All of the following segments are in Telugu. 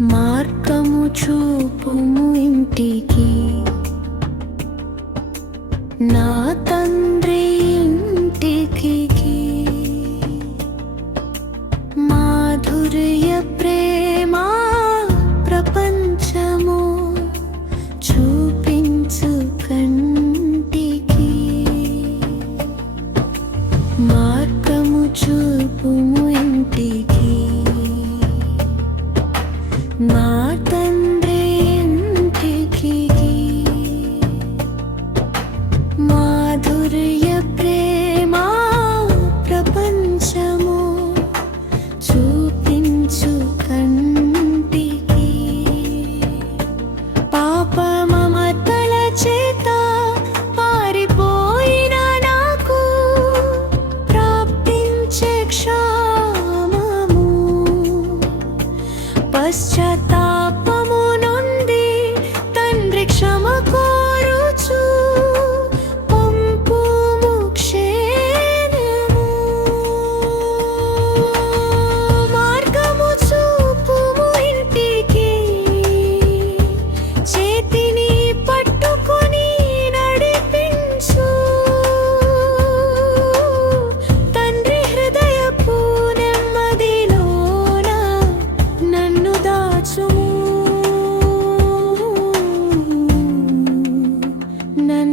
మార్గము చూపుము ఇంటికి. నా తండ్రి ఇంటికి. మాధుర్య ప్రేమ ప్రపంచము చూపించు కంటికి. మార్గము చూపుము చూపించు కంటికి. పాప మమతల చేత పారిపోయిన నాకు ప్రాప్తించే క్షామము. పశ్చాత్తాపము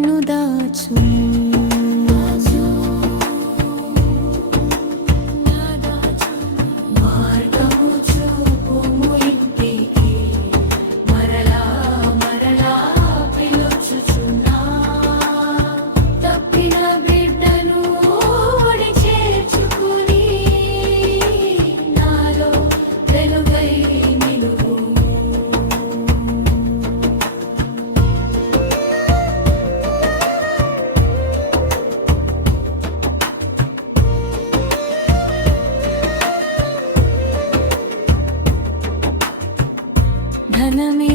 నన్ను దాచుము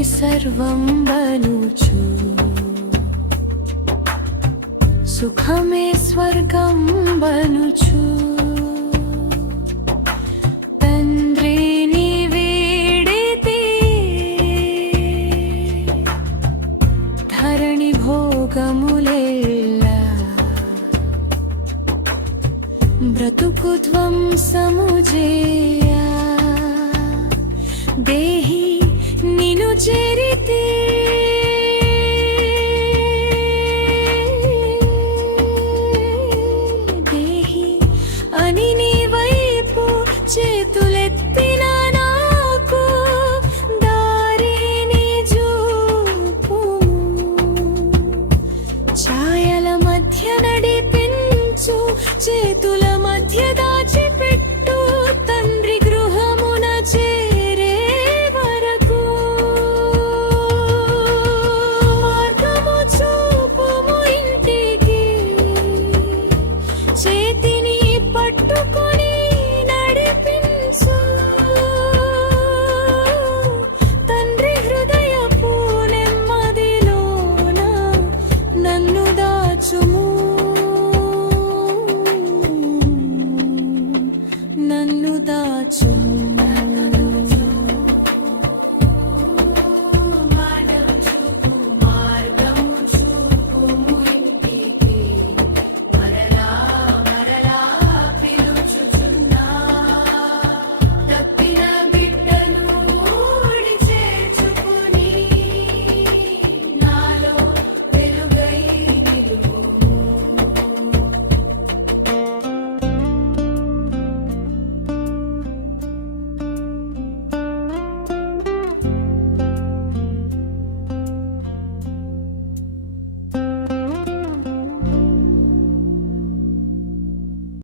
సర్వం బనుచు. సుఖమే స్వర్గం బనుచు. తండ్రిని వీడితే ధరణి భోగములెల్లా బ్రతుకు ధ్వంసము దేహి నిను చేరి watching